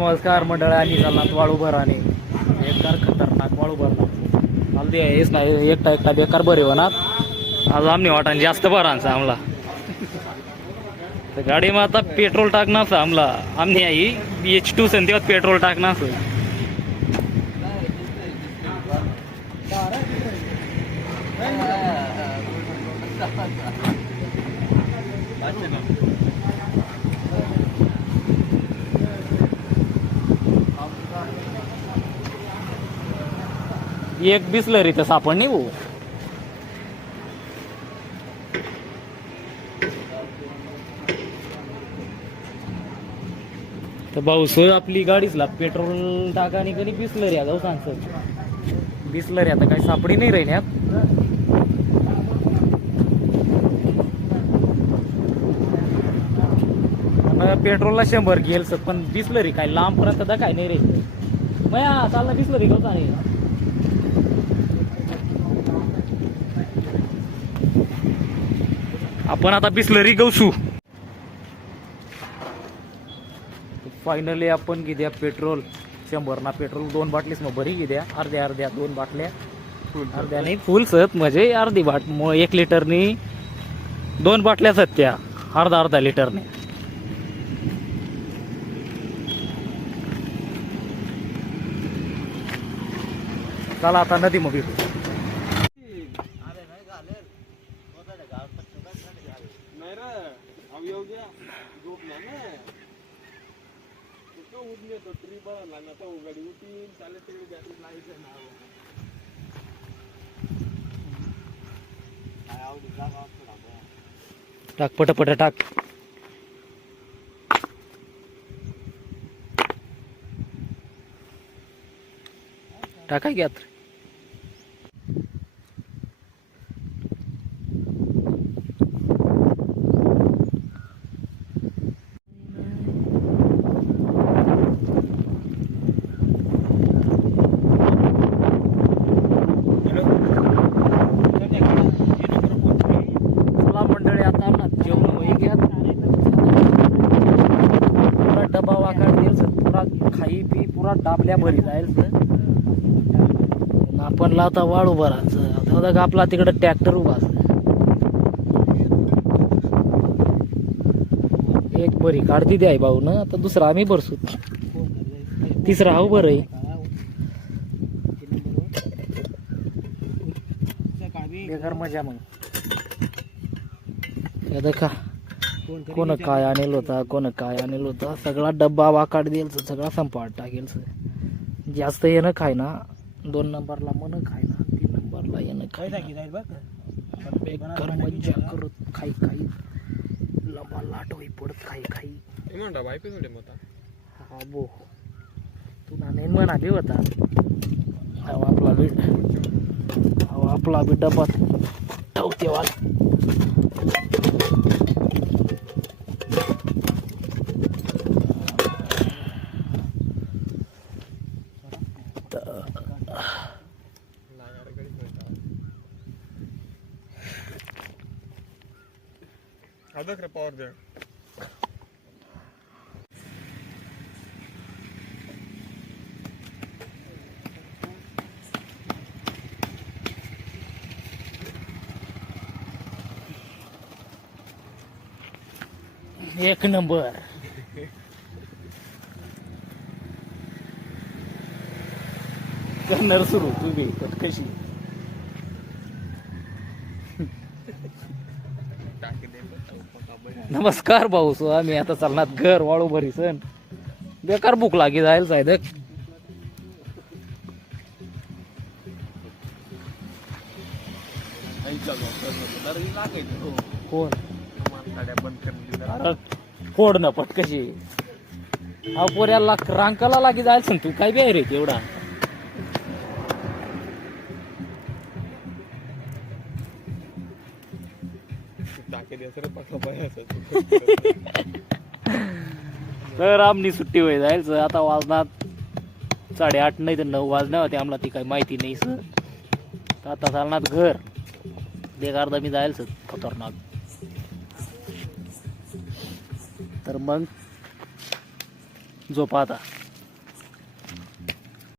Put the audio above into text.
नमस्कार मंडळ आणि चालणार वाळू भराने. बेकार खतरनाक वाळू भरणार. मला हेच नाही एकटा एकटा बेकार बरे होणार. आज आमने वाटाने जास्त भरांचा आमला तर गाडीમાં आता पेट्रोल टाकणार आमला आमने आई एच टू सन तेव्हा पेट्रोल टाकणार एक बिसलरी तर सापड नाही भाऊ. तर भाऊ सोय आपली गाडीचला पेट्रोल टाका आणि कधी बिसलरी आता हो सांगतो बिसलरी आता काही सापडी नाही राहिल्यात पेट्रोलला शंभर गेल सर पण बिसलरी काय लांबपर्यंत तर काय नाही रे. मया चालला बिसलरी गवता नाही आपण आता बिसलरी गवसू. फायनली आपण किद्या पेट्रोल शंभर ना पेट्रोल दोन बाटलीच मग बरी किद्या अर्ध्या अर्ध्या दोन बाटल्या. अर्ध्या नाही फुल सत म्हणजे अर्धी बाट मग एक लिटरनी दोन बाटल्या सत त्या. अर्धा अर्धा लिटरने. चला आता नदी मग भेटू नाही रे अव येऊ द्या झोपला ना तो उठले तो ट्री बळला ना तो उघडी उठीन तिकडे बॅटरी लावायचं नाव टाक पटपट टाक. टाका घ्या चला मंडळी आता ना जेवण होई घ्या पुरा डबा वाकाड देईल सर पुरा खाई पी पुरा डाबल्या भरी जाईल सर. लावता आता वाळू राहायचं. आता बघा आपला तिकडं ट्रॅक्टर उभा एक बरी काढती द्याय भाऊ ना आता दुसरा आम्ही भरसू. तिसरा हा उभं आहे बेकार मजा मग. देखा. कोण काय आणेल होता कोण काय आणेल होता सगळा डब्बा वाकाड देईल सगळा संपाट टाकेल जास्त येणं खाय ना दोन नंबरला मन खाय ना तीन नंबरला येणं खाय ना. बेकार मज्जा करत खाई खाई लंबा लाट होई पडत खाई खाई म्हणता थोडे मत. हा बो. तू ना नाही म्हणाली होता. अहो आपला बी अहो आपला बी डबा ठेवते वाला ಅದಕ್ಕೆ ಪವರ್ ದೇ एक नंबर करणार सुरू तुम्ही कशी टाकी दे पका बरं नमस्कार भाऊ सो आम्ही आता चालणार घर वाळू भरी सण. बेकार भूक लागी जाईल सायदक. कोण? फोड ना पटकशी. हा पोऱ्याला रांकाला लागी जाईल सण तू. काय बी रे एवढा तर आमनी सुट्टी वय जाईल सर. आता वाजणार साडेआठ नाही तर नऊ वाजणार होते. आम्हाला ती काही माहिती नाही सर. तर आता चालणार घर. बेकार मी जाईल सर. खतरनाक. तर मग झोपा आता.